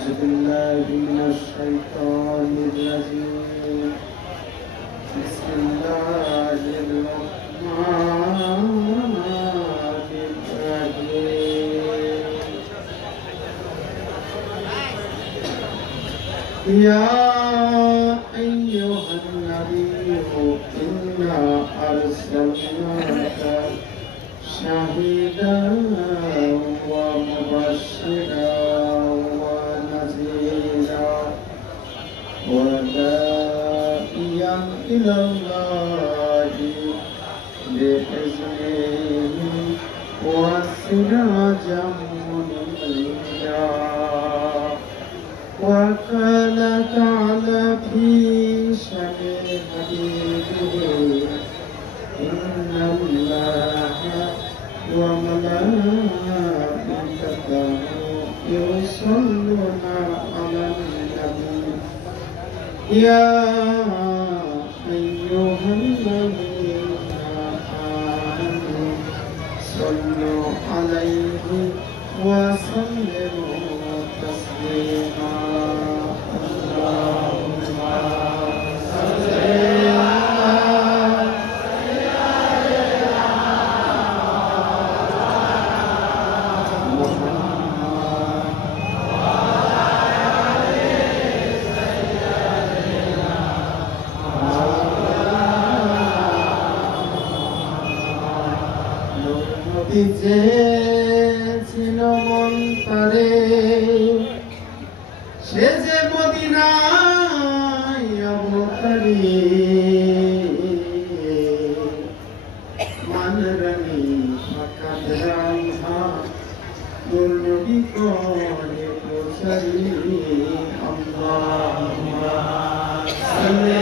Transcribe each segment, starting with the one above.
أعوذ بالله من الشيطان الرجيم بسم الله الرحمن الرحيم يا أيها النبي إنا أرسلناك شهيدا ومبشرا ونذيرا وداعيا إلى الله بإذنه وسراجا منيرا وقال تعالى في شأن حبيبه إن الله وملائكته يصلون على النبي يا أيها الذين آمنوا صلوا عليه وسلموا تسليما اللهم صل যে ছিল মন্তরে সে যে মদিনায় অবতারি মানরানি ফাকাত রাইহা দুর্নবী করে প্রসারি আল্লাহুম্মা সাল্লি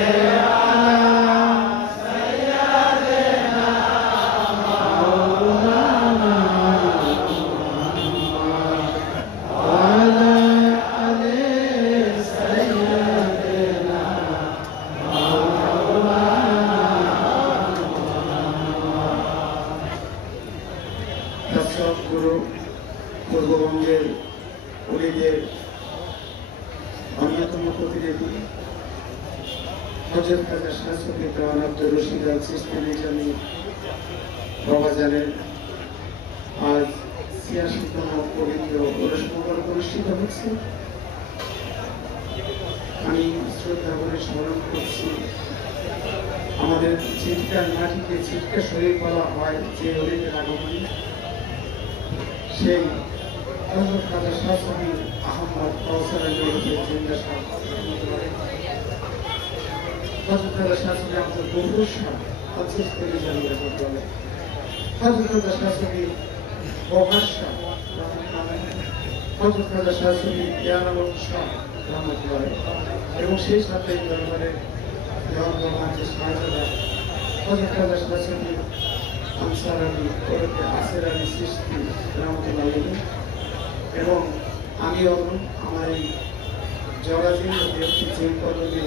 পূর্ববঙ্গের অলিদের অন্যতম প্রতিনিধি হযরত খাজা শাহসুফি দেওয়ান আব্দুর রশিদ আল চিশতি জানি বাবাজানের আজ ৮৬তম পবিত্র ওরস মোবারক অনুষ্ঠিত হচ্ছে। আমি শ্রদ্ধা করে স্মরণ করছি আমাদের চিৎকার মাটিকে চিৎকার শরীর বলা হয় যে অলিদের আগমনী সেই হযরত খাজা শাহসুফি আহমদ কাউসার জিন্দা সাহেব হযরত খাজা শাহসুফি আহমদ গফুর শাহ চিশতি জানি রহমাতুল্লাহ হযরত খাজা শাহসুফি বহার শাহ হযরত খাজা শাহসুফি ইয়ানামুল শাহ রহমাতুল্লাহ এবং সেই সাথে দরবারে দেওয়ান শাহজাদা হযরত খাজা শাহসুফি আনসার আলী ওরফে আসির আলী চিশতি রহমাতুল্লাহ এবং আমি আমার এই জগাজির ব্যক্তি যে পদবি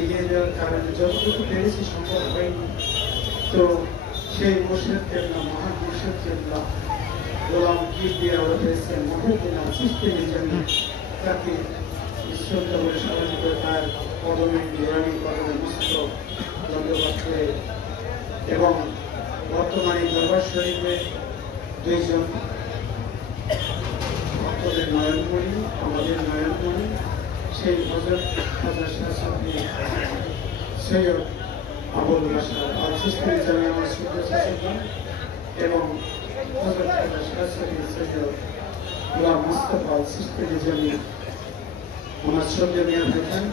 এগিয়ে দেওয়ার কারণে যতটুকু পেরেছি সম্ভব হয়নি, তো সেই মুর্শিদ কেবলা মহান মুর্শিদ কেবলা গোলাম কিবরিয়া ওরফে মহিউদ্দিন আল চিশতির জন্য তাকে শ্রদ্ধা করে স্মরণ করে তার পদবী নুরানি কদমে মস্তক ধন্যবাদ করে এবং বর্তমানে দরবার শরীফে দুইজন ভক্তদের নয়নমণি আমাদের নয়নমণি সেই হযরত খাজা শাহসুফি সৈয়দ আবুল বাশার আল চিশতি জানি আমার শ্রদ্ধা শাসক এবং হযরত খাজা শাহসুফি সৈয়দ গোলাম মুস্তাফা আল চিশতি জানি আমার শ্রদ্ধা নিয়ে থাকেন।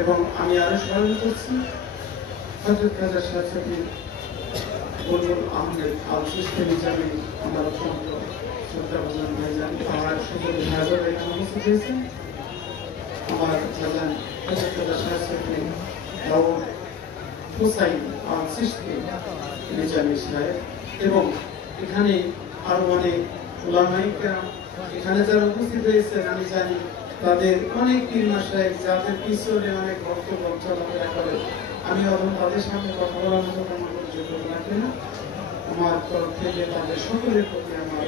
এবং আমি আরো স্মরণ করছি হযরত খাজা শাহসুফি বুলবুল আহমেদ আল চিশতি জানি আমার অত্যন্ত শ্রদ্ধাভাজন ভাইজান আমার সকলে হাজার এখানে উপস্থিত হয়েছেন। আমার ভাইজান হযরত খাজা শাহসুফি দাউদ হুসাইন আল চিশতি জানি সাহেব এবং এখানে আরো অনেক উলামায়ে কেরাম এখানে যারা উপস্থিত হয়েছেন আমি জানি তাদের অনেক পীর মাশায়েখ যাদের পিছনে অনেক বক্তব্য চলাফেরা করে আমি তাদের সামনে কথা বলার মতো কোনো যোগ্যতা রাখি না। আমার তরফ থেকে তাদের সকলের প্রতি আমার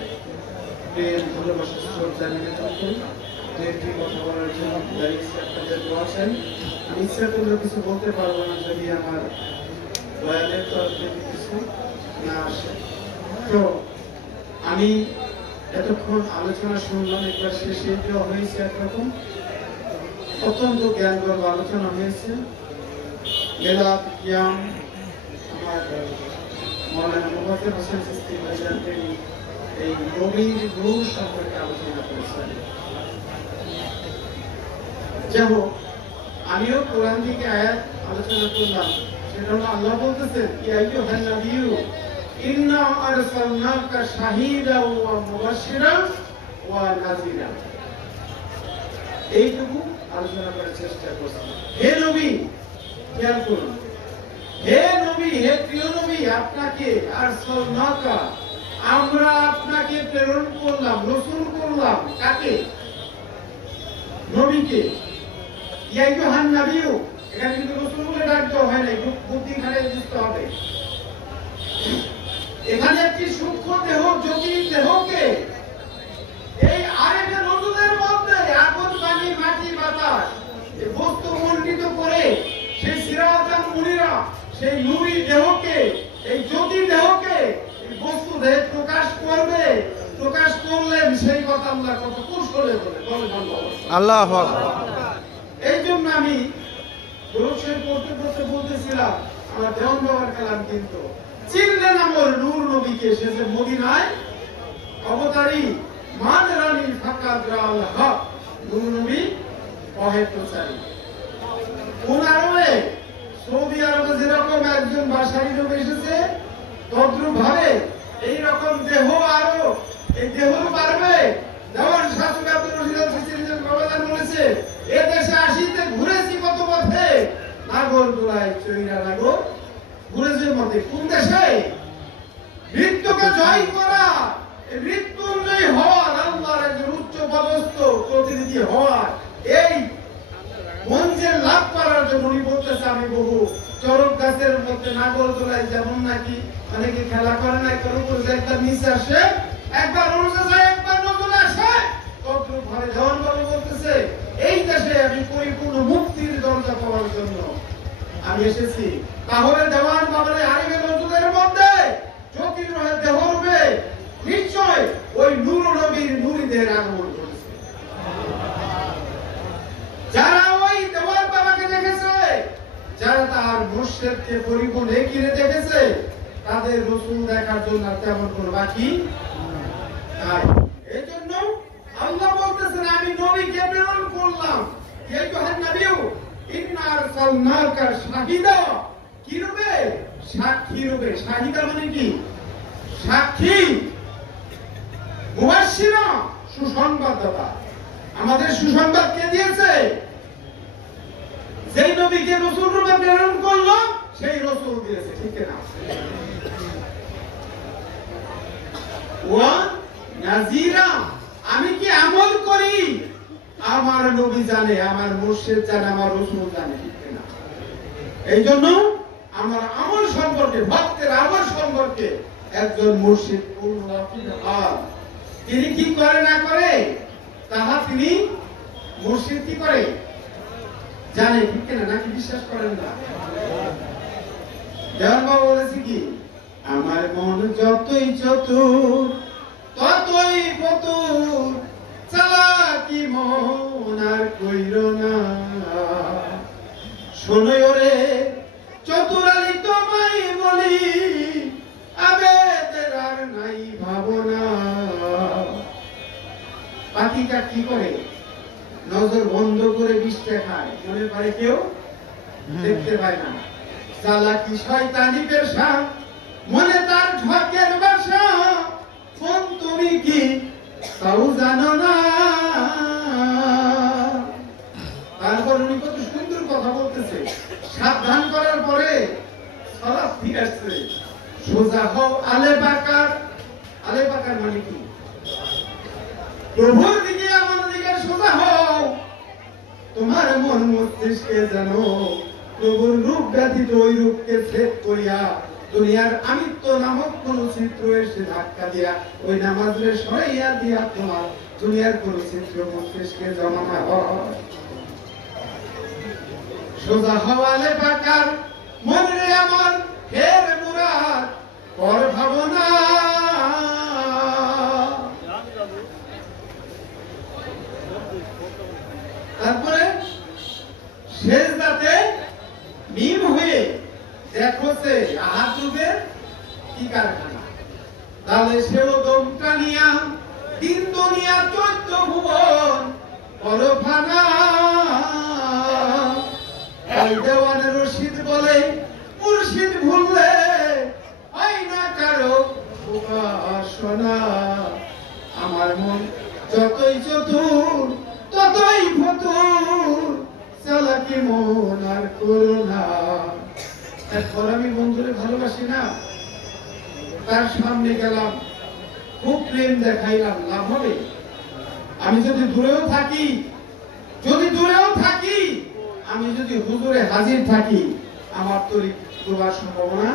প্রেম ভালোবাসা শ্রদ্ধা নিবেদন করি। একটি কথা বলার জন্য আপনাদের আছেন। আমি ইচ্ছা করলে কিছু বলতে পারবো না যদি আমার বয়ানের তরফ থেকে কিছু না আসে। তো আমি এতক্ষণ আলোচনা শুনলাম, একবার শেষে দেওয়া হয়েছে একরকম অত্যন্ত জ্ঞানগর্ভ আলোচনা হয়েছে। মেলাদ কিয়াম আমার মৌলানা মুবাজ্জের হোসেন চিশতি ভাইজান তিনি এই নবীর নূর সম্পর্কে আলোচনা করেছেন। যাই হোক, আমিও কোরআন থেকে আয়াত আলোচনা করলাম, সেটা হলো আল্লাহ বলতেছেন ইয়া আইয়ুহান নাবিয়্যু ইন্না আরসালনাকা শাহীদাও ওয়া মুবাশশিরান ওয়া নাযীরা। এইটুকু আলোচনা করার চেষ্টা করছি। হে নবী, খেয়াল করুন, হে নবী, হে প্রিয় নবী, আপনাকে আরসালনাকা, আমরা আপনাকে প্রেরণ করলাম, রাসূল করলাম। কাকে? নবীকে। ইয়া আইয়ুহান নাবিয়্যু, এখানে কিন্তু রাসূল বলে ডাক দেওয়া হয় নাই, বুদ্ধি খাটাই বুঝতে হবে। এখানে একটি সূক্ষ্ম দেহ, জটিল দেহকে এই আরেকটা নজরের মধ্যে আগুন, পানি, মাটি, বাতাস এই বস্তু মণ্ডিত করে সেই সিরাজান মুনিরা সেই নূরি দেহকে, এই জ্যোতি দেহকে এই বস্তু দেহে প্রকাশ করবে। প্রকাশ করলেন সেই কথা আল্লাহ কত কৌশলে বলে আল্লাহু আকবার। এই জন্য আমি দরুদ শরীফ পড়তে পড়তে বলতেছিলাম, আমার দেওয়ান বাবার কালাম কিন্তু চিনলেন আমার নূর নবীকে, সে যে মদিনায় অবতারী মান রানী ফাকাদ রাল হক, নূর নবী ওহে প্রচারী। কোন আরবে, সৌদি আরবে যেরকম একজন বাসারি লোক এসেছে, তদ্রুপ ভাবে এইরকম দেহ আরো, এই দেহ বাড়বে। দেওয়ান শাসক আব্দুর রশিদ আল সিস্তির বাবাদান বলেছে, এ দেশে আসিতে ঘুরেছি কত পথে, নাগর দোলায় চৈরা নাগর ঘুরেছে মতে। কোন দেশে? মৃত্যুকে জয় করা, মৃত্যুঞ্জয় হওয়ার, আল্লাহর একজন উচ্চ পদস্থ প্রতিনিধি হওয়ার, এই মঞ্জের লাভ করার জন্য উনি বলতেছে, আমি বহু চরক গাছের মধ্যে নাগর দোলায় যেমন নাকি অনেকে খেলা করে না, একবার উপরে যায় একবার নিচে আসে, একবার উড়ে যায় একবার নজরে আসে, তদ্রুপ ভাবে দেওয়ান বাবু বলতেছে, এই দেশে আমি পরিপূর্ণ মুক্তির দরজা পাওয়ার জন্য আমি এসেছি। তাহলে দেওয়ান বাবার আরেক নজরের মধ্যে জ্যোতির দেহ রূপে নিশ্চয় ওই নূর নবীর নূরীদের আগমন করেছে। যারা ওই দেওয়ান বাবাকে দেখেছে, যারা তার মুর্শিদকে পরিপূর্ণ একিরে দেখেছে, তাদের রাসূল দেখার জন্য তেমন কোনো বাকি নাই। এই জন্য আল্লাহ বলতেছেন, আমি নবীকে প্রেরণ করলাম। ইয়া আইয়ুহান নাবিয়্যু ইন্না আরসালনাকা শাহীদা, কি রূপে? সাক্ষী রূপে। শাহীদা মানে কি? সাক্ষী। মুবাশশিরা, সুসংবাদদাতা। আমাদের সুসংবাদ কে দিয়েছে? যেই নবীকে রাসূল রূপে প্রেরণ করলো সেই রাসূল দিয়েছে, ঠিক না? ওয়া নাযীরা, আমি কি আমল করি, আমার নবী জানে, আমার মুর্শিদ জানে, আমার রাসূল জানে, ঠিক না? এই জন্য আমার আমল সম্পর্কে, ভক্তের আমল সম্পর্কে একজন মুর্শিদ পূর্ণ ওয়াকিবহাল, তিনি কি করে না করে তাহা তিনি মুর্শিদ কি করে জানে, ঠিক না? নাকি বিশ্বাস করেন না? দেওয়ান বাবা বলেছে কি, আমার মন যতই চতুর ততই ফতুর, চালাকি মন আর কইরো না, শোনো রে চতুরালি তোমায় বলি, আবেদের আর নাই ভাবনা। পাখিটা কি করে? নজর বন্ধ করে বিষটা খায়, মনে পারে কেউ দেখতে পায় না। চালাকি শয়তানি পেশা, মনে তার ঢকের বাসা, কোন তুমি কি তাও জানো না। তারপর উনি কত সুন্দর কথা বলতেছে, সাবধান করার পরে সালাত ফিরে আসছে, সোজা হও আলে বাকার। আলে বাকার মানে কি? প্রভুর দিকে, আমার দিকে সোজা হও, তোমার মন মস্তিষ্কে জানো প্রভুর রূপ ব্যতীত ওই রূপকে ছেদ করিয়া দুনিয়ার আমিত্ব নামক কোন চিত্র এসে ধাক্কা দিয়া ওই নামাজে সরাইয়া দিয়া তোমার দুনিয়ার কোন চিত্র মস্তিষ্কে জমা না হয়। সোজা হওয়ালে পাকার মনে আমার ফের মুরাদ পর ভাবনা। তারপরে সেজদাতে মিম হয়ে দেখো সে আহাত রূপে কি কারখানা, তাহলে সেও দম টানিয়া দিন দুনিয়া 14 ভুবন পরফানা। দেওয়ানে রশিদ বলে মুর্শিদ ভুললে হয় না কারো উপাসনা। আমার মন যতই চতুর ততই ফতুর, চালাকি মন আর করুণা। একবার আমি বন্ধুরে ভালোবাসি না, তার সামনে গেলাম, খুব প্রেম দেখাইলাম, লাভ হবে? আমি যদি দূরেও থাকি, আমি যদি হুজুরে হাজির থাকি, আমার তরিক তোলার সম্ভাবনা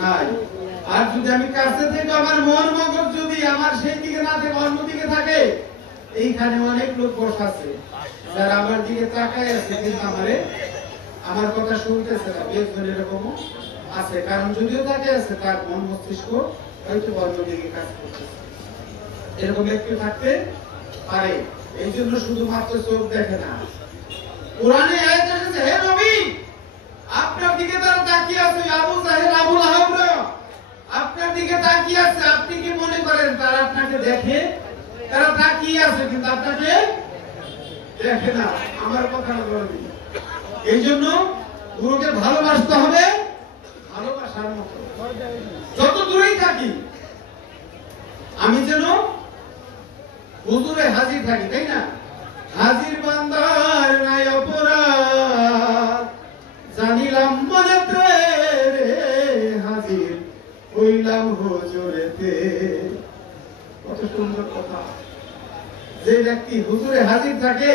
নাই। আর যদি আমি কাছে থেকে আমার মন মগজ যদি আমার সেই দিকে না থাকে, অন্যদিকে থাকে, এইখানে অনেক লোক বসে আছে যারা আমার দিকে তাকায় আছে, কিন্তু আমার কথা শুনতেছে না। বেজন এরকমও আছে, কারণ যদিও তাকে আছে তার মন মস্তিষ্ক হয়তো অন্যদিকে কাজ করতেছে। এরকম একটু থাকতে পারে, এই জন্য শুধুমাত্র চোখ দেখে না। কোরআনে আয়াত এসেছে, হে নবী আপনার দিকে তারা তাকিয়ে আছে, আবু জাহেল আবু লাহাব আপনার দিকে তাকিয়ে আছে। আপনি কি মনে করেন তারা আপনাকে দেখে? তারা তাকিয়ে আছে কিন্তু আপনাকে দেখে না। আমার কথা বলবি, এই জন্য গুরুকে ভালোবাসতে হবে ভালোবাসার মতো। যত দূরেই থাকি আমি যেন হুজুরে হাজির থাকি, তাই না? হাজির বান্দার নাই অপরাধ, জানিলাম মনেতে রে হাজির হইলাম হুজুরেতে। কত সুন্দর কথা। যে ব্যক্তি হুজুরে হাজির থাকে,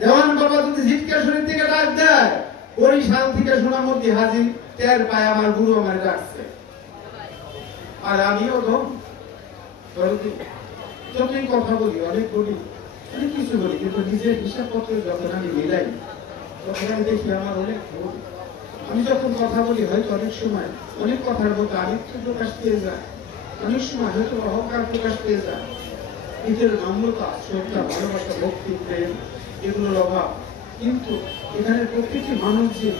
দেওয়ান বাবা যদি ঝিটকা শরীর থেকে ডাক দেয়, বরিশাল থেকে সোনামতি হাজির টের পায় আমার গুরু আমার ডাকছে। আর আমিও যতই কথা বলি, অনেক কিছু বলি, কিন্তু নিজের হিসাবপত্র যখন আমি মিলাই তখন আমি দেখি আমার অনেক ভুল। আমি যখন কথা বলি হয়তো অনেক সময় অনেক কথার মধ্যে আমিত্ব প্রকাশ পেয়ে যায়, অনেক সময় হয়তো অহংকার প্রকাশ পেয়ে যায়। নিজের নম্রতা, শ্রদ্ধা, ভালোবাসা, ভক্তি, প্রেম এগুলোর অভাব। কিন্তু এখানে প্রত্যেকটি মানুষ যে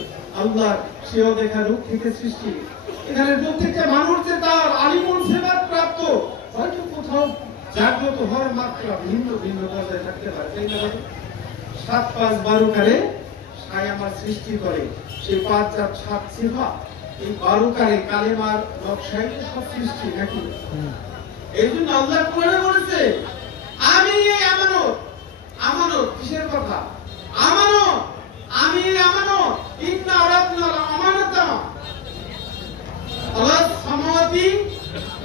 আল্লাহর সেও দেখা রূপ থেকে সৃষ্টি, এখানে প্রত্যেকটা মানুষ যে তার আলিমুল সেবাত প্রাপ্ত, হয়তো কোথাও জাগ্রত হওয়ার মাত্রা ভিন্ন ভিন্ন পর্যায়ে থাকতে পারে, তাই না? 7 5 12 কারে সাই আমার সৃষ্টি করে, সেই 5 4 7 সিফাত, এই 12 কারে কালেমার নকশায় সব সৃষ্টি নাকি? এই জন্য আল্লাহ কোরআনে বলেছে, আমি এই আমানত কিসের কথা? আমি আমানত ইন্না আরাদনাল আমানাতা আলাস সামাওয়াতি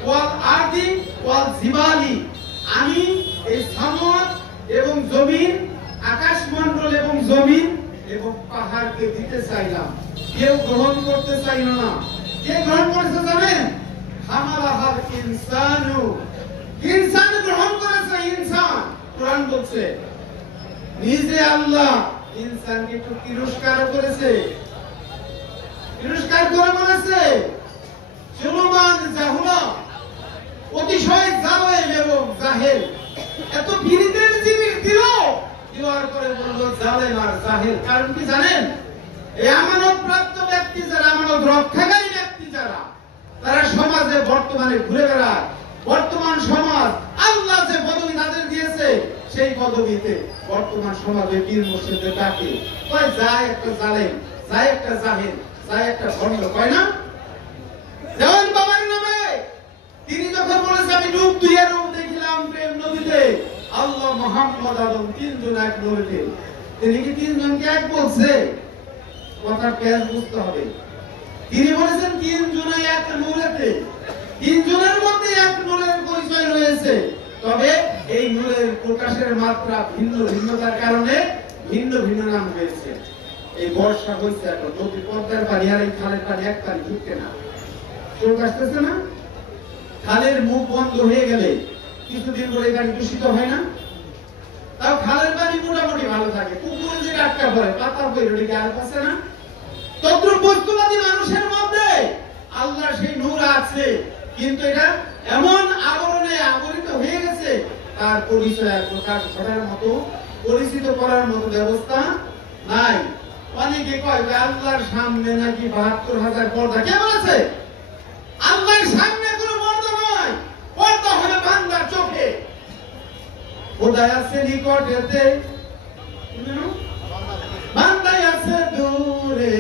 ওয়াল আরদি ওয়াল জিবালি। আমি এই সামাওয়াত এবং জমিন, আকাশমণ্ডল এবং জমিন এবং পাহাড়কে দিতে চাইলাম, কেউ গ্রহণ করতে চাইল না। কে গ্রহণ করেছে জানেন? হামালাহাল ইনসানু, ইনসান গ্রহণ করেছে। ইনসান, কোরআন বলছে নিজে আল্লাহ ইনসানকে একটু তিরস্কার করেছে, তিরস্কার করে বলেছে সুলমান জাহুলা, অতিশয় জালেম এবং জাহেল। এত বিরিদের জীবির দিল, দেওয়ার পরে বলল জালেম আর জাহেল। কারণ কি জানেন? এই আমানত প্রাপ্ত ব্যক্তি যারা, আমানত রক্ষাকারী ব্যক্তি যারা, তারা সমাজে বর্তমানে ঘুরে বেড়ায়। বর্তমান সমাজ আল্লাহ যে পদবি তাদের দিয়েছে, সেই পদবিতে বর্তমান সমাজে পীর মুর্শিদদের ডাকে কয় যায় একটা জালেম, যায় একটা জাহেল, যায় একটা ভণ্ড, কয় না? দেওয়ান বাবার নামে তিনি যখন বলেছে আমি ডুব দুইয়া রূপ দেখিলাম প্রেম নদীতে, আল্লাহ মুহাম্মদ আদম 3 জন এক নদীতে। তিনি কি 3 জনকে এক বলছে? কথার পেঁয়াজ বুঝতে হবে। তিনি বলেছেন 3 জনই এক নূরেতে, 3 জনের মধ্যে এক নূরের পরিচয় রয়েছে। তবে এই নূরের প্রকাশের মাত্রা ভিন্ন ভিন্নতার কারণে ভিন্ন ভিন্ন নাম হয়েছে। এই বর্ষা হয়েছে, এখন নদীর পদ্মার পানি আর এই খালের পানি এক পানি ঢুকতে না। চোখ আসতেছে না? খালের মুখ বন্ধ হয়ে গেলে কিছুদিন পরে গাড়ি দূষিত হয় না? তাও খালের পানি মোটামুটি ভালো থাকে। পুকুরে যে আটকা পড়ে পাতা পড়ে আর পাচ্ছে না? তদ্রুপ বস্তুবাদী মানুষের মধ্যে আল্লাহর সেই নূর আছে, কিন্তু এটা এমন আবরণে আবরিত হয়ে গেছে তার পরিচয় প্রকাশ করার মতো, পরিচিত করার মতো ব্যবস্থা নাই। অনেকে কয় যে আল্লাহর সামনে নাকি ৭২,০০০ পর্দা। কে বলেছে? আল্লাহর সামনে কোনো পর্দা নয়, পর্দা হলো বান্দার চোখে। খোদাই আছে নিকটেতে, বান্দাই আছে দূরে,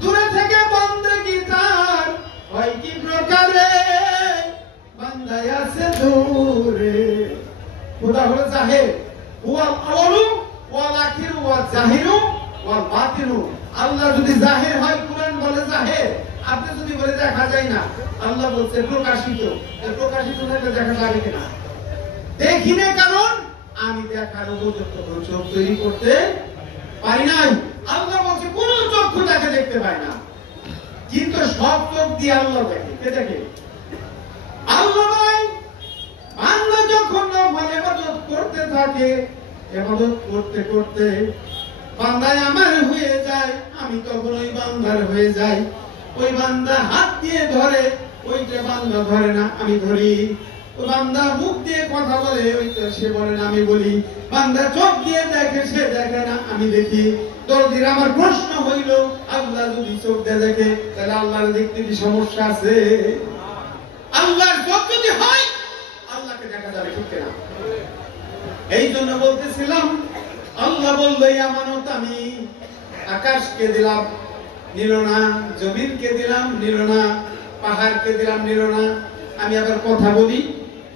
দূরে থেকে বন্দেগী তার হয় কি প্রকারে, বান্দাই আছে দূরে। খোদা হলো জাহির, ওয়াল আওয়ালু ওয়াল আখিরু ওয়াল জাহিরু ওয়াল বাতিনু। আল্লাহ যদি জাহির হয়, কুরআন বলে জাহির। আপনি যদি বলে দেখা যায় না, আল্লাহ বলছে প্রকাশিত। প্রকাশিত থাকলে দেখা যাবে কিনা? দেখি না, কারণ আমি দেখার উপযুক্ত কোনো চোখ তৈরি করতে পারি নাই। আল্লাহ বলছে কোন চক্ষু তাকে দেখতে পায় না, কিন্তু সব চোখ দিয়ে আল্লাহ দেখে। কে দেখে? আল্লাহ ভাই। বান্দা যখন নফল ইবাদত করতে থাকে, ইবাদত করতে করতে বান্দায় আমার হয়ে যায়, আমি তখন ওই বান্দার হয়ে যাই। ওই বান্দা হাত দিয়ে ধরে, ওইটা বান্দা ধরে না, আমি ধরি। ওই বান্দা মুখ দিয়ে কথা বলে, ওইটা সে বলে না, আমি বলি। বান্দা চোখ দিয়ে দেখে, সে দেখে না, আমি দেখি। দরদির আমার প্রশ্ন হইল, আল্লাহ যদি চোখ দিয়ে দেখে, তাহলে আল্লাহর দেখতে কি সমস্যা আছে? আল্লাহর চোখ যদি হয়, আল্লাহকে দেখা যাবে, ঠিক না? এই জন্য বলতেছিলাম, আল্লাহ বলল এই আমানত আমি আকাশকে দিলাম, নিল না। জমিনকে দিলাম, নিল না। পাহাড়কে দিলাম, নিল না। আমি আবার কথা বলি,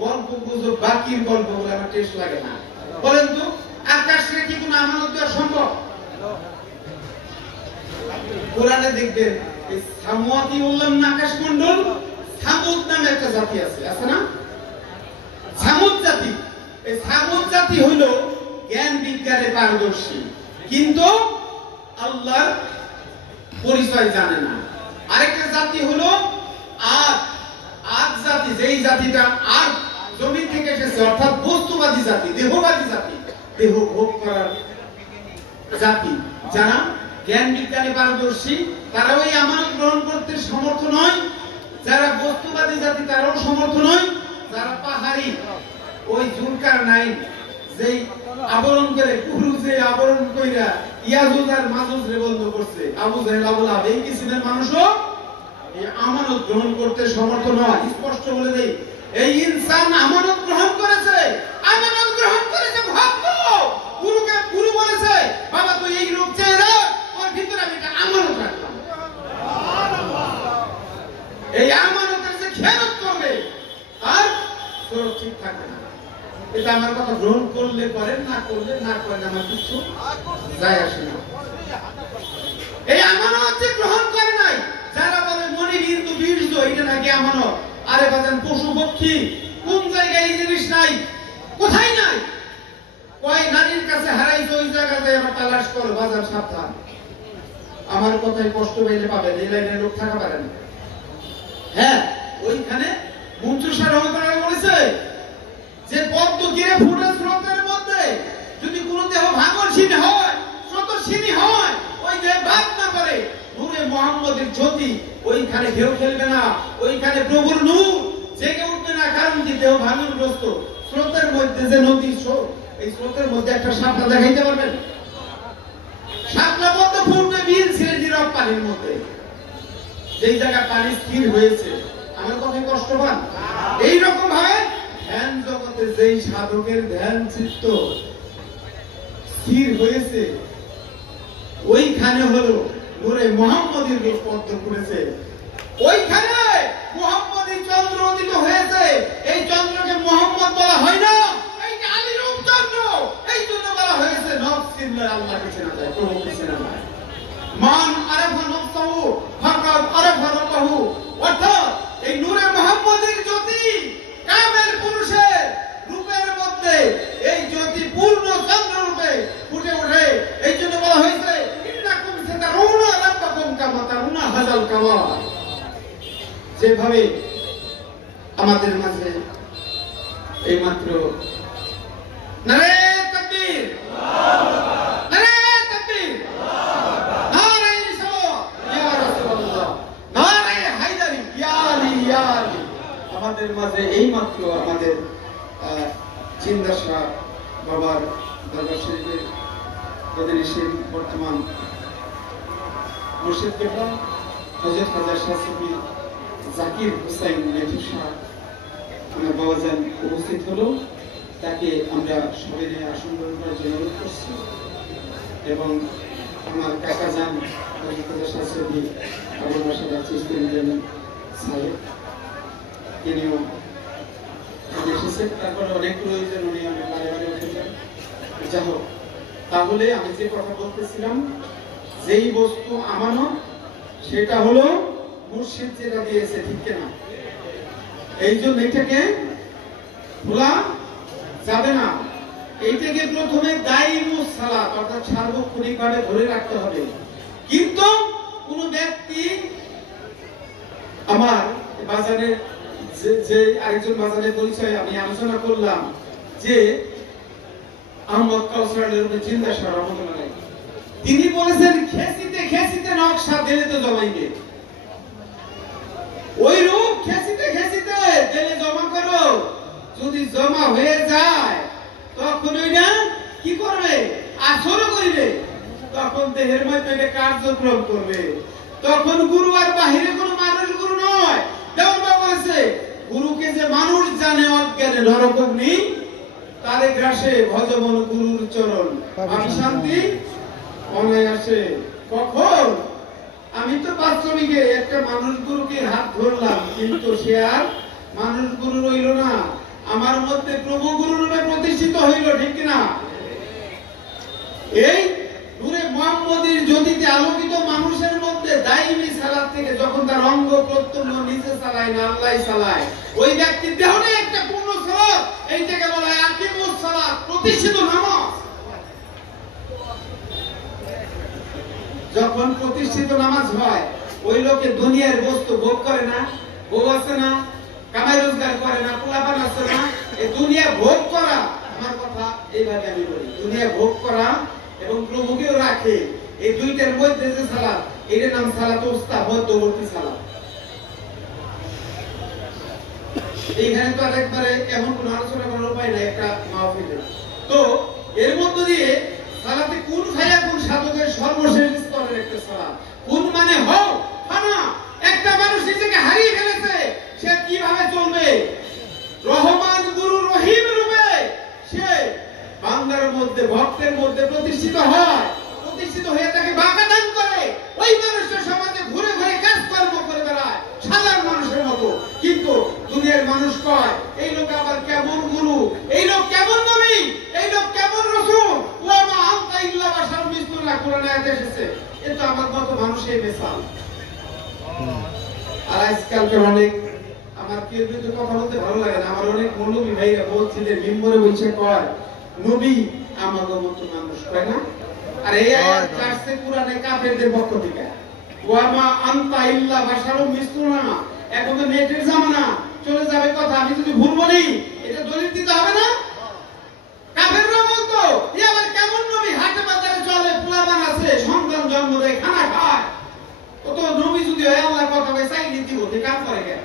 গল্প গুজব, বাকির গল্পগুলো আমার টেস্ট লাগে না। বলেন তো, আকাশকে কি কোনো আমানত দেওয়া সম্ভব? কোরআনে দেখবেন এই সামওয়াতি বললাম না, আকাশমণ্ডল, সামুদ নামে একটা জাতি আছে, আছে না? সামুদ জাতি। এই সামুদ জাতি হইল জ্ঞান বিজ্ঞানে পারদর্শী, কিন্তু আল্লাহর পরিচয় জানে না। আরেকটা জাতি হলো আদ। আদ জাতি, যেই জাতিটা আদ জমি থেকে এসেছে, অর্থাৎ বস্তুবাদী জাতি, দেহবাদী জাতি, দেহ ভোগ করার জাতি, যারা জ্ঞান বিজ্ঞানে পারদর্শী, তারা ওই আমানত গ্রহণ করতে সমর্থ নয়। যারা বস্তুবাদী জাতি, তারাও সমর্থ নয়। যারা পাহাড়ি, ওই জুলকার নাই যেই আবরণ করে, গুরু যে আবরণ কইরা ইয়াজুজ আর মাজুজ রে বন্ধ করছে, আবু জাহেল আবু লাহাব, এই কিসিমের মানুষও এই আমানত গ্রহণ করতে সমর্থ নয়। স্পষ্ট বলে দেই, এই ইনসান আমানত গ্রহণ করেছে, আমানত গ্রহণ করেছে ভক্ত। গুরুকে গুরু বলেছে, বাবা তুই এই রূপ চেয়ে রাখ, ওর ভিতরে আমি একটা আমানত রাখলাম। এই আমানতের যে খেয়ানত করবে, তার সুরক্ষিত থাকবে না। এটা আমার কথা গ্রহণ করলে করেন, না করলে না করেন, আমার কিছু যায় আসে না। এই আমানত যে গ্রহণ করে নাই, যারা বলে মনির হিন্দু বীর্য, এটা নাকি আমানত। আরে বাজান, পশু পক্ষী কোন জায়গায় এই জিনিস নাই? কোথায় নাই? কয় নারীর কাছে হারাইছে, ওই জায়গায় আমার তালাশ করো, বাজার সাবধান। আমার কথায় কষ্ট পাইলে পাবেন, এই লাইনে লোক থাকা পারেন। হ্যাঁ, ওইখানে মন্ত্রসা রহমান বলেছে যে পদ্ম গিরে ফুটে স্রোতের মধ্যে যদি কোনো দেহ ভাঙনশীল হয়, স্রোতস্বিনী হয়, ওই দেহ বাদ না করে নূরে মুহাম্মদের জ্যোতি, ওইখানে ঢেউ খেলবে না, ওইখানে প্রভুর নূর জেগে উঠবে না। কারণ কি? দেহ ভাঙনগ্রস্ত। স্রোতের মধ্যে যে নদীর স্রোত, এই স্রোতের মধ্যে একটা শাপলা দেখাইতে পারবেন? শাপলা পদ্ম ফুটবে বিল ছিঁড়ে নীরব পানির মধ্যে, যেই জায়গায় পানি স্থির হয়েছে। আমার কথায় কষ্ট পান? এইরকম ভাবে ধ্যান জগতে যেই সাধকের ধ্যান চিত্ত স্থির হয়েছে, ওইখানে হলো নূরে মুহাম্মদীর রূপ পদ্ম ফুটেছে। ওইখানে মুহাম্মদী চন্দ্র উদিত হয়েছে। এই চন্দ্রকে মুহাম্মদ বলা হয় না, এইটা আলী রূপ চন্দ্র। এই জন্য বলা হয়েছে নফস চিনলে আল্লাহকে চেনা যায়, প্রভুকে চেনা যায়। মান আরাফা নফসাহু ফাকাদ আরাফা রাব্বাহু। অর্থাৎ এই নূরে মুহাম্মদের জ্যোতি কামেল পুরুষের রূপের মধ্যে, এই জ্যোতি পূর্ণ চন্দ্র রূপে ফুটে ওঠে। এই জন্য বলা হয়েছে ইন্নাকুম সাতারুনা রাব্বাকুম কামা তারুনা হাযাল কামার। যেভাবে আমাদের মাঝে এইমাত্র নারে তাকবীর, নারে তাকবীর, নারে রিসালাত, ইয়া রাসূলুল্লাহ, নারে হায়দারি, ইয়া আলী, ইয়া আলী। আমাদের মাঝে এইমাত্র আমাদের চিন্তা শাহ বাবার দরবার শরীফের প্রতিনিধি বর্তমান মুর্শিদ কেবলা হযরত খাজা শাহ সুফি জাকির হুসাইন মেথু শাহ আমার বাবাজান উপস্থিত হলো। তাকে আমরা সবাই নিয়ে আসন গ্রহণ করার জন্য অনুরোধ করছি এবং আমার কাকা যান হযরত খাজা শাহ সুফি আবুল বাশার চিশতি সাহেব তিনিও এসেছেন। তারপরে অনেক প্রয়োজন উনি অনেক বারে বারে উঠেছেন। যা হোক, তাহলে আমি যে কথা বলতেছিলাম, যেই বস্তু আমানত সেটা হলো মুর্শিদ যেটা দিয়েছে, ঠিক কিনা? এই জন্য এটাকে ভোলা যাবে না। এইটাকে প্রথমে দায়মুস সালাত অর্থাৎ সার্বক্ষণিকভাবে ধরে রাখতে হবে। কিন্তু কোন ব্যক্তি আমার বাজারের যে আরেকজন বাজারের পরিচয় আমি আলোচনা করলাম যে আহমদ কাউসারের উপরে চিন্তা শাহ রহমাতুল্লাহ আলাইহি, তিনি বলেছেন খেসিতে খেসিতে নকশা দিলে তো জমাইবে। ওই রূপ খেসিতে খেসিতে দিলে জমা করো, যদি জমা হয়ে যায় তখন ওইটা কি করবে? আসর করিবে। তখন দেহের মধ্যে কার্যক্রম করবে। তখন গুরু আর বাহিরে কোনো মানুষ গুরু নয়। দেওয়া বলেছে গুরুকে যে মানুষ জানে অজ্ঞানে নরকগ্নি তারে গ্রাসে ভজমন গুরুর চরণ আমি শান্তি অনায়াসে। কখন? আমি তো বাস্তবিকে একটা মানুষ গুরুকে হাত ধরলাম, কিন্তু সে আর মানুষ গুরু রইল না, আমার মধ্যে প্রভু গুরু রূপে প্রতিষ্ঠিত হইল, ঠিক না? এই নূরে মুহাম্মদীর জ্যোতিতে আলোকিত মানুষের মধ্যে দাইমি সালাত থেকে যখন তার অঙ্গ প্রত্যঙ্গ নিজে চালায় না আল্লাহ চালায়, ওই ব্যক্তির দেহনে একটা পূর্ণ সালাত, এইটাকে বলা হয় আকিমুস সালাত, প্রতিষ্ঠিত নামাজ। যখন প্রতিষ্ঠিত নামাজ হয় ওই লোকে দুনিয়ার বস্তু ভোগ করে না, ভোগ আছে না, কামাই রোজগার করে না, পোলাপান আছে না। এই দুনিয়া ভোগ করা, আমার কথা এইভাবে আমি বলি, দুনিয়া ভোগ করা এবং প্রভুকেও রাখে, এই দুইটার মধ্যে যে সালাত, এর নাম সালাত উস্তা, মধ্যবর্তী সালাত। এইখানে তো আরেকবারে এমন কোন আলোচনা করার উপায় নাই একটা মাহফিলে। তো এর মধ্য দিয়ে সালাতে কোন ফায়া কোন সাধকের সর্বশেষ স্তরের একটা সালাত। কোন মানে হও ফানা, একটা মানুষ নিজেকে হারিয়ে ফেলেছে, সে কিভাবে চলবে? রহমান গুরু রহিম রূপে সে বান্দার মধ্যে ভক্তের মধ্যে প্রতিষ্ঠিত হয়, প্রতিষ্ঠিত হয়ে তাকে বাঁকা দান করে। ওই মানুষটা সমাজে ঘুরে ঘুরে কাজকর্ম করে বেড়ায় সাধারণ মানুষের মতো, কিন্তু দুনিয়ার মানুষ কয় এই লোক আবার কেমন গুরু, এই লোক কেমন নবী, এই লোক কেমন রাসূল, ওয়া মা আনতা ইল্লা বাশারুম মিসলুনা, কোরআনে আয়াত এসেছে। এটা আমার মতো মানুষের মিসাল। আর আজকালকার অনেক আমার কেউ কিন্তু কথা বলতে ভালো লাগে না, আমার অনেক মৌলবী ভাইরা বলছে যে মিম্বরে বসে কয় নবী আমাদের মতো মানুষ, কয় না? আর এই আয়াত আসছে কোরআনে কাফেরদের পক্ষ থেকে, ওয়া মা আনতা ইল্লা বাশারুম মিসলুনা। এখন তো নেটের জামানা, চলে যাবে কথা। আমি যদি ভুল বলি এটা দলিল দিতে হবে না? কাফেররা বলতো এই আবার কেমন নবী, হাটে বাজারে চলে, পোলাপান আছে, সন্তান জন্ম দেয়, খানা খায়, ও তো নবী যদি হয় আল্লাহর কথা কয় চাইলে দিব, ঠিক কাজ করে কেন?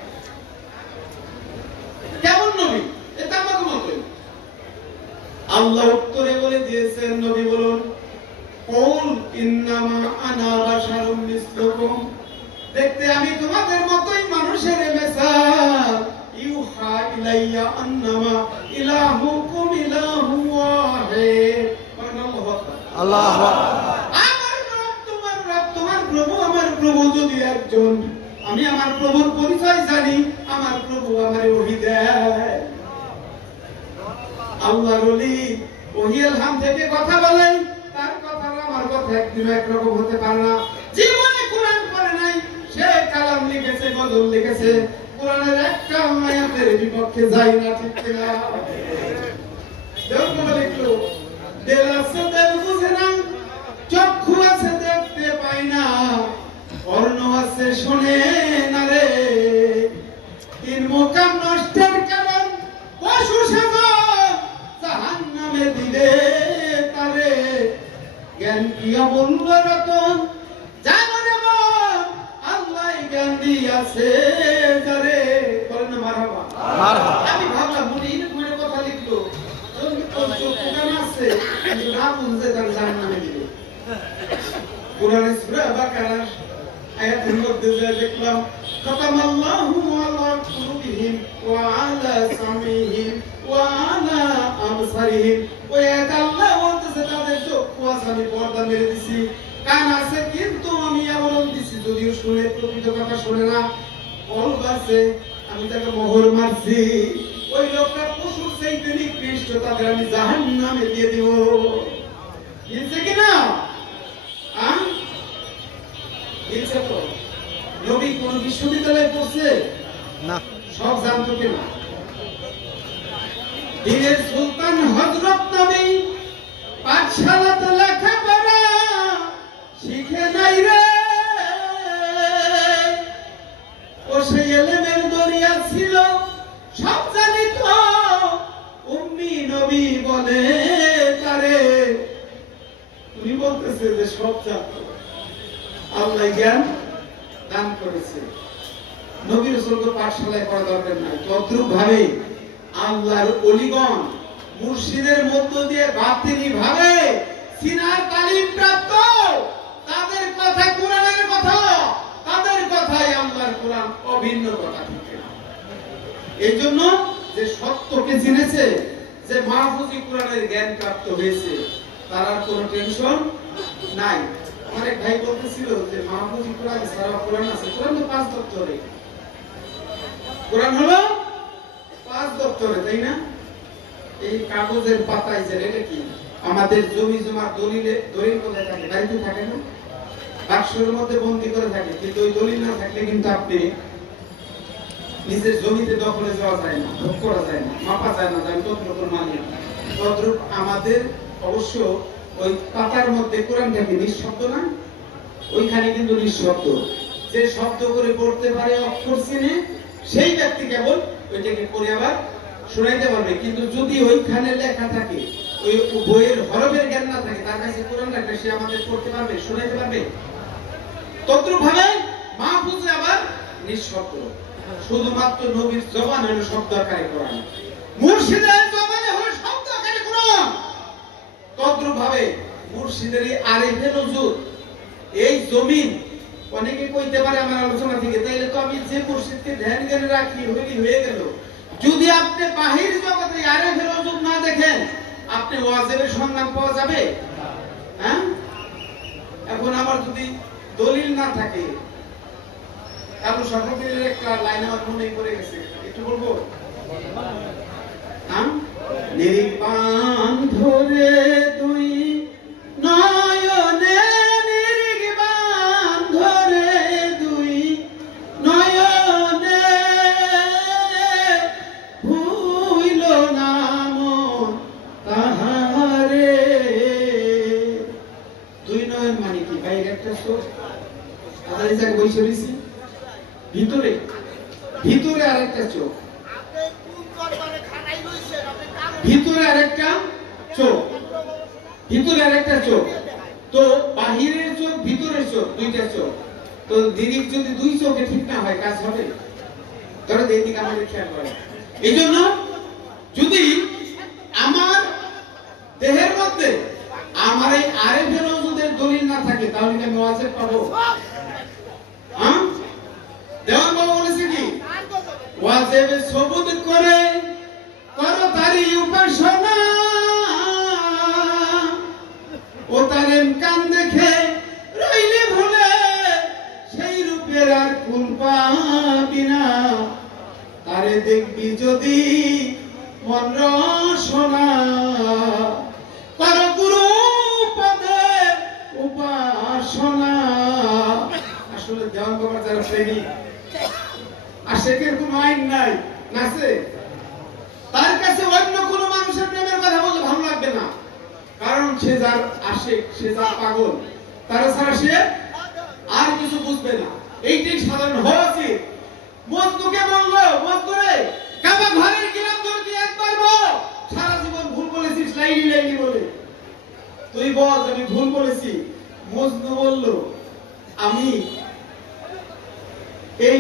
কেমন নবী? এটা আমাদের মতই। আল্লাহ উত্তরে বলে দিয়েছেন, নবী বলুন কুল ইন্নামা আনা বাশারুম মিসলুকুম, দেখতে আমি তোমাদের মতই মানুষের মেসাল, ইউহা ইলাইয়া আন্নামা ইলাহুকুম ইলাহু ওয়াহিদ। আল্লাহু আকবার। আমার রব তোমার রব, তোমার প্রভু আমার প্রভু যদি একজন। আমি আমার প্রভুর পরিচয় জানি, আমার প্রভু আমারে ওহী দেয়। আল্লাহর ওলি ওহী ইলহাম থেকে কথা বলেন, তার কথা আমার কথা একদিন একরকম হতে পারে না। জীবনে কোরআন পড়ে নাই, সে কালাম লিখেছে, গজল লিখেছে, কোরআনের একটা আয়াতের বিপক্ষে যায় না, ঠিক কিনা? দেওয়া লিখলো দিল আছে দিল বুঝে না, চক্ষু আছে দেখতে পাই না, কর্ণ আছে শোনে না রে, বলে তারে জ্ঞান কি অমূল্য রতন জানো রে মন আল্লাহ জ্ঞান দিয়াছে যারে বলেন না মারহাবা মারহাবা আমি ভাবলাম মনে মনে কথা লিখলো যদি তোর চোখ কোরআন আছে কিন্তু না বুঝতে তার জাহান্নামে দিবে কোরআনের সূরা বাকারা আয়াতের মধ্যে যা দেখলাম খাতামাল্লাহু আলা কুলুবিহিম ওয়া আলা সামিহিম ওয়া আলা আবসারিহিম ওয়া আল্লাহ বলতেছে তাদের চোখ আমি পর্দা মেরে দিছি কান আছে কিন্তু আমি আবরণ দিছি যদিও শুনে প্রকৃত কথা শুনে না কলব আছে আমি তাকে মোহর মারছি ওই লোকটা পশুর চাইতে নিকৃষ্ট তাদের আমি জাহান্নামে দিয়ে দিব বুঝছে কিনা বুঝছে তো নবী কোন বিশ্ববিদ্যালয়ে পড়ছে না সব জানতো কিনা দিনের সুলতান হযরত নবী পাঠশালাতে লেখাপড়া শিখে নাই রে ও সেই এলেমের দরিয়া ছিল সব জানিত উম্মি নবী বলে তারে তুমি বলতেছে যে সব জানতো আল্লাহ জ্ঞান দান করেছে নবী রাসূলকে পাঠশালায় পড়া দরকার নাই তদ্রূপ ভাবে আল্লাহর ওলিগণ মুর্শিদের মধ্য দিয়ে বাতিনি ভাবে সিনার তালিম প্রাপ্ত তাদের কথা কোরআনের কথা তাদের কথাই আল্লাহর কোরআন অভিন্ন কথা ঠিক না এইজন্য যে সত্যকে চিনেছে যে মাহফুজি কোরআনের জ্ঞান প্রাপ্ত হয়েছে তার কোনো টেনশন নাই অনেক ভাই বলতেছিল যে মাহফুজি কোরআন সারা কোরআন আছে কোরআন তো 5 দপ্তরে কোরআন হলো 5 দপ্তরে তাই না এই কাগজের পাতায় যে এটা কি আমাদের জমি জমা দলিল কোথায় থাকে বাড়িতে থাকে না বাক্সের মধ্যে বন্দী করে থাকে কিন্তু ওই দলিল না থাকলে কিন্তু আপনি নিজের জমিতে দখলে যাওয়া যায় না ভোগ করা যায় না মাপা যায় না আমি তদ্রুপ মানি তদ্রুপ আমাদের অবশ্য ওই পাতার মধ্যে কোরআন থাকে নিঃশব্দ না ওইখানে কিন্তু নিঃশব্দ যে শব্দ করে পড়তে পারে অক্ষর চিনে সেই ব্যক্তি কেবল ওইটাকে পড়ে আবার শোনাইতে পারবে কিন্তু যদি ওইখানে লেখা থাকে ওই বইয়ের হরফের জ্ঞান না থাকে তার কাছে কোরআন রাখলে সে আমাদের পড়তে পারবে শোনাইতে পারবে তদ্রুপ ভাবে মাহফুজে আবার নিঃশব্দ শুধুমাত্র নবীর জবান হলো শব্দ আকারে কোরআন মুর্শিদের জবানে হলো শব্দ আকারে কোরআন তদ্রুপ ভাবে মুর্শিদের আরিফে নজুর এই জমিন অনেকে কইতে পারে আমার আলোচনা থেকে তাইলে তো আমি যে মুর্শিদকে ধ্যান জ্ঞানে রাখি হয়ে গেল যদি আপনি বাহির জগতে আরিফে নজুর না দেখেন আপনি ওয়াজিবের সন্ধান পাওয়া যাবে হ্যাঁ এখন আমার যদি দলিল না থাকে কারণ সকলের একটা লাইন আমার মনে পড়ে গেছে একটু বলবো নির্বাণ ধরে দুই নয়নে নির্বাণ ধরে দুই নয়নে ভুইল নাম তাহারে দুই নয়ন মানে কি বাইরে একটা চোখ তাদের জায়গায় বসে রয়েছি ভিতরে ভিতরে আরেকটা চোখ ভিতরে আরেকটা চোখ ভিতরে আরেকটা চোখ তো বাহিরের চোখ ভিতরের চোখ দুইটা চোখ তো দিদিক যদি দুই চোখে ঠিক না হয় কাজ হবে ধরো দিদিকে আমাদের খেয়াল করে এই জন্য যদি আমার দেহের মধ্যে আমার এই আরেফে নজুদের দলিল না থাকে তাহলে কি আমি ওয়াজিব পাবো হ্যাঁ দেওয়ান বাবা বলেছে কি ওয়াজিব সবুত করে করো তারি উপাসনা ও তারেন কান দেখে রইলে ভুলে সেই রূপের আর কুল পাবি না তারে দেখবি যদি মন রসনা কর গুরু পদে উপাসনা আসলে দেওয়ান বাবার যারা প্রেমী আশেকের কোনো আইন নাই নাচে তার কাছে অন্য কোন মানুষের প্রেমের কথা বললে ভালো লাগবে না কারণ সে যার আশেক সে যার পাগল তারা ছাড়া সে আর কিছু বুঝবে না এইটাই সাধারণ হওয়া উচিত মজনুকে বললো মজনুরে কাবা ঘরের গিলাম ধরে একবার বল সারা জীবন ভুল বলেছিস লাইলি লাইলি বলে। তুই বল আমি ভুল বলেছি। মজনু বলল আমি এই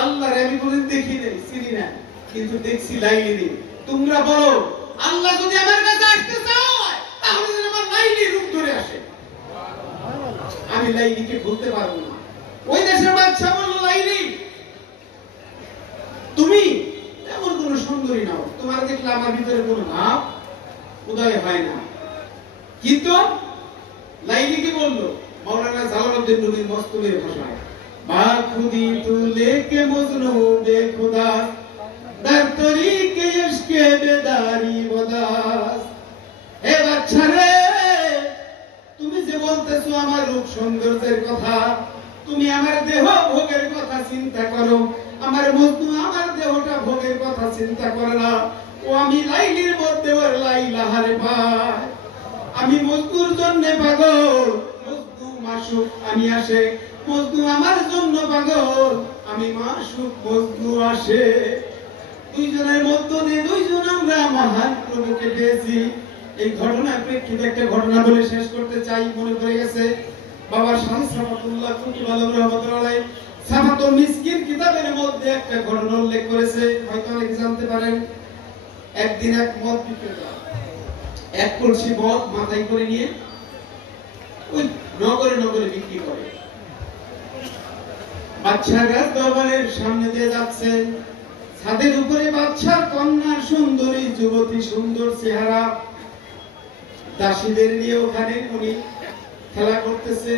আল্লাহর আমি কোনদিন দেখি নাই, চিনি না, কিন্তু দেখছি লাইলি। তোমরা বলো আল্লাহ যদি আমার কাছে আসতে চায় তাহলে যেন আমার লাইলি রূপ ধরে আসে। আমি লাইলিকে ভুলতে পারবো না। ওই দেশের বাদশা বলল লাইলি তুমি এমন কোন সুন্দরী নাও, তোমার দেখলে আমার ভিতরে কোনো ভাব উদয় হয় না। কিন্তু লাইলি কি বলল? মাওলানা জালালউদ্দিন রুমির মস্তবের ভাষায়, বাখুদি তু লেকে মজনু বেখুদা দার তরিকে ইশকে বেদারি বদাস। হে বাচ্চা রে, তুমি যে বলতেছো আমার রূপ সৌন্দর্যের কথা, তুমি আমার দেহ ভোগের কথা চিন্তা করো। আমার মজনু আমার দেহটা ভোগের কথা চিন্তা করে না। ও আমি লাইলির মধ্যে ওর লাইলা হারে পায়। আমি মজনুর জন্য পাগল, মজনু মাসুক আমি আসে। মজনু আমার জন্য পাগল, আমি মাসুক মজনু আসে। দুইজনের মধ্য দিয়ে দুইজন আমরা মহান প্রভুকে পেয়েছি। এই ঘটনার প্রেক্ষিতে একটা ঘটনা বলে শেষ করতে চাই। মনে পড়ে গেছে বাবা শাহ সাফাতুল্লাহ কুতুব আলম রাহমাতুল্লাহ আলাইহি সাফাতুল মিসকিন কিতাবের মধ্যে একটা ঘটনা উল্লেখ করেছে, হয়তো অনেকে জানতে পারেন। একদিন এক মদ বিক্রেতা এক কলসি মদ মাথায় করে নিয়ে ওই নগরে নগরে বিক্রি করে। বাদশাহ রাজ দরবারের সামনে দিয়ে যাচ্ছে। ছাদের উপরে বাদশার কন্যা সুন্দরী যুবতী, সুন্দর চেহারা, দাসীদের নিয়ে ওখানে উনি খেলা করতেছে।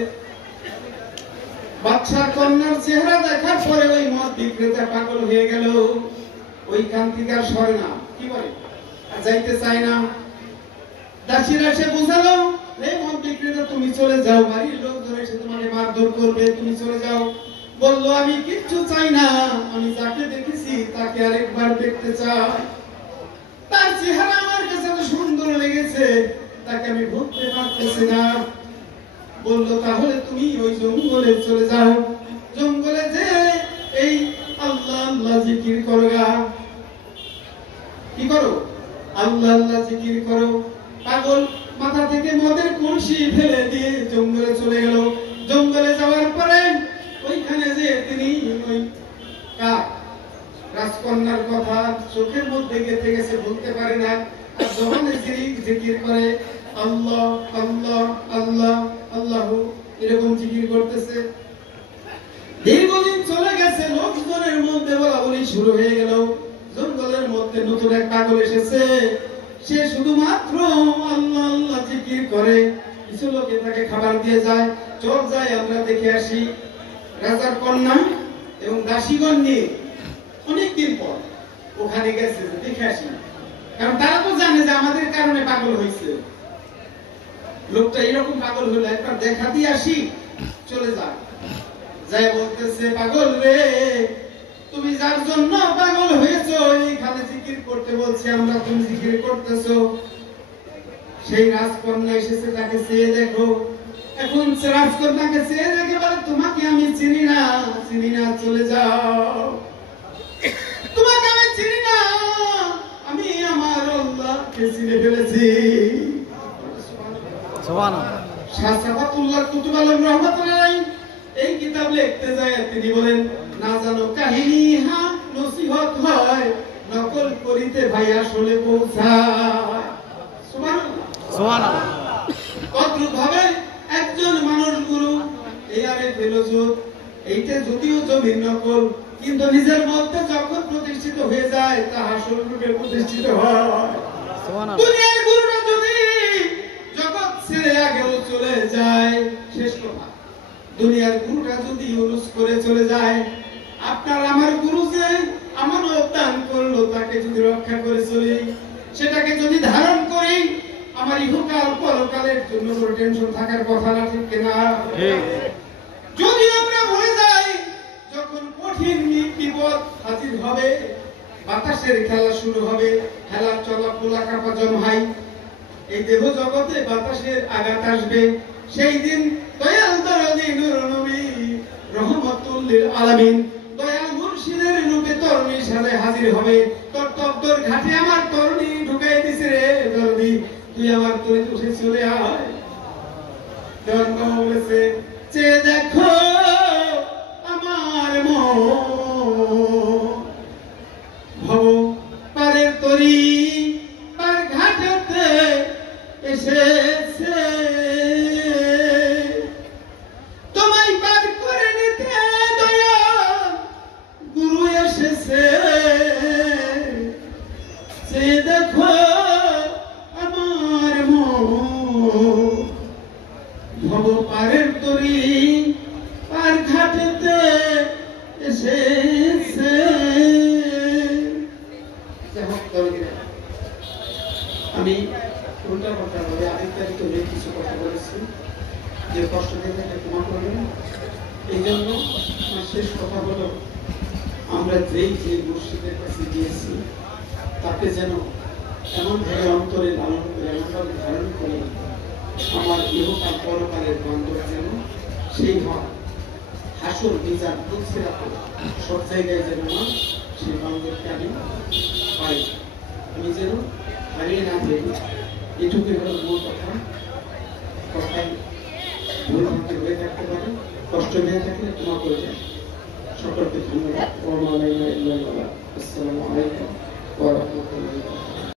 বাদশার কন্যার চেহারা দেখার পরে ওই মদ বিক্রেতা পাগল হয়ে গেল। ওইখান থেকে আর সরে না, কি বলে, আর যাইতে চায় না। দাসীরা সে বুঝালো, এই মদ বিক্রেতা তুমি চলে যাও, বাড়ির লোকজন এসে তোমাকে মারধর করবে, তুমি চলে যাও। বললো আমি কিচ্ছু চাই না, আমি যাকে দেখেছি তাকে আরেকবার দেখতে চাই। তার চেহারা আমার কাছে এত সুন্দর লেগেছে, তাকে আমি ভুলতে পারতেছি না। বললো তাহলে তুমি ওই জঙ্গলে চলে যাও, জঙ্গলে যে এই আল্লাহ আল্লাহ জিকির করো। কি করো? আল্লাহ আল্লাহ জিকির করো। পাগল মাথা থেকে মদের কলসি ফেলে দিয়ে জঙ্গলে চলে গেল। জঙ্গলে যাওয়ার পরে ওইখানে যে তিনি ওই রাজকন্যার কথা চোখের মধ্যে গেঁথে গেছে, বলতে পারে না। আর যখন জিকির করে আল্লাহ আল্লাহ আল্লাহ আল্লাহ এরকম জিকির করতেছে। দীর্ঘদিন চলে গেছে, লোকজনের মধ্যে বলাবলি শুরু হয়ে গেল। জঙ্গলের মধ্যে নতুন এক পাগল এসেছে, সে শুধুমাত্র আল্লাহ আল্লাহ জিকির করে। কিছু লোকে তাকে খাবার দিয়ে যায়। চল যাই আমরা দেখে আসি। রাজার কন্যা এবং দাসীগণ নিয়ে অনেকদিন পর ওখানে গেছে, দেখে আসি। কারণ তারা তো জানে যে আমাদের কারণে পাগল হয়েছে। লোকটা এরকম পাগল হলো, একবার দেখা দিয়ে আসি, চলে যায়। যাই বলতেছে, পাগল রে, তুমি যার জন্য পাগল হয়েছো এইখানে জিকির করতে বলছি আমরা, তুমি জিকির করতেছো। সেই রাজকন্যা এসেছে, তাকে চেয়ে দেখো। এখন রাজকন্যাকে চেয়ে দেখে বলে, তোমাকে আমি চিনি না, চিনি না, চলে যাও। তোমাকে আমি চিনি না, আমি আমার আল্লাহকে চিনে ফেলেছি। সুবহানাল্লাহ। শাহ সাফাতুল্লাহ কুতুব আলম রাহমাতুল্লাহ আলাইহি এই কিতাব লিখতে যায়, তিনি বলেন, না জানো কাহিনী হা নসিহত হয়, নকল করিতে ভাই আসলে পৌঁছায়। সুবহানাল্লাহ সুবহানাল্লাহ। অদ্ভুত ভাবে একজন মানুষ গুরু এয়ারে ফেলোজোফ, এইটা যদিও জমির নকল, কিন্তু নিজের মধ্যে যখন প্রতিষ্ঠিত হয়ে যায় তা আসল রূপে প্রতিষ্ঠিত হয়। সুবহানাল্লাহ। দুনিয়ার গুরুরা যদি জগৎ ছেড়ে আগেও চলে যায়, শেষ কথা। দুনিয়ার গুরুটা যদি ইউনুস করে চলে যায়, আপনার আমার গুরু যে আমানত দান করলো তাকে যদি রক্ষা করে চলি, সেটাকে যদি ধারণ করি, আমার ইহকাল পরকালের জন্য কোনো টেনশন থাকার কথা না, ঠিক কিনা? যদি আমরা ভুলে যাই, যখন কঠিন বিপদ হাজির হবে, বাতাসের খেলা শুরু হবে, খেলার চলা পোলা কাপা জমহাই, এই দেহ জগতে বাতাসের আঘাত আসবে, সেই দিন দয়াল দরদি নূর নবী রহমাতুল লিল আলামিন দয়াল মুর্শিদের রূপে তরুণী সাজে হাজির হবে। তপ্তর ঘাটে আমার তরুণী ঢুকাই দিছে রে দরদি, তুই আমার তরুণী উঠে চলে আয়। দেওয়ান বাবা বলেছে, যে দেখো আমার মন, ভব পারের তরি পার ঘাটেতে এসেছে, তোমায় পার করে নিতে দয়া গুরু এসেছে। যে দেখো আমার মন, ভব পারের তরি পার ঘাটেতে এসেছে। আমি উল্টা কথা বলে আধিকারিক হয়ে কিছু কথা বলেছি, যে কষ্ট দিয়ে ক্ষমা করবেন। এই জন্য আমার শেষ কথা হলো, আমরা যেই যে মুর্শিদের কাছে গিয়েছি তাকে যেন এমনভাবে অন্তরে লালন করে, এমনভাবে ধারণ করে আমার ইহকাল পরকালের বান্ধব যেন সেই হয়। হাসর মিজান পুলসিরাত সব জায়গায় যেন না সেই বান্ধবকে আমি পাই, আমি যেন হারিয়ে না যাই। এটুকুই হলো মূল কথা। কথায় ভুল ভ্রান্তি হয়ে থাকতে পারে, কষ্ট হয়ে থাকলে ক্ষমা করে দেন। সকলকে ধন্যবাদ। আসসালামু আলাইকুম ওয়া রাহমাতুল্লাহি।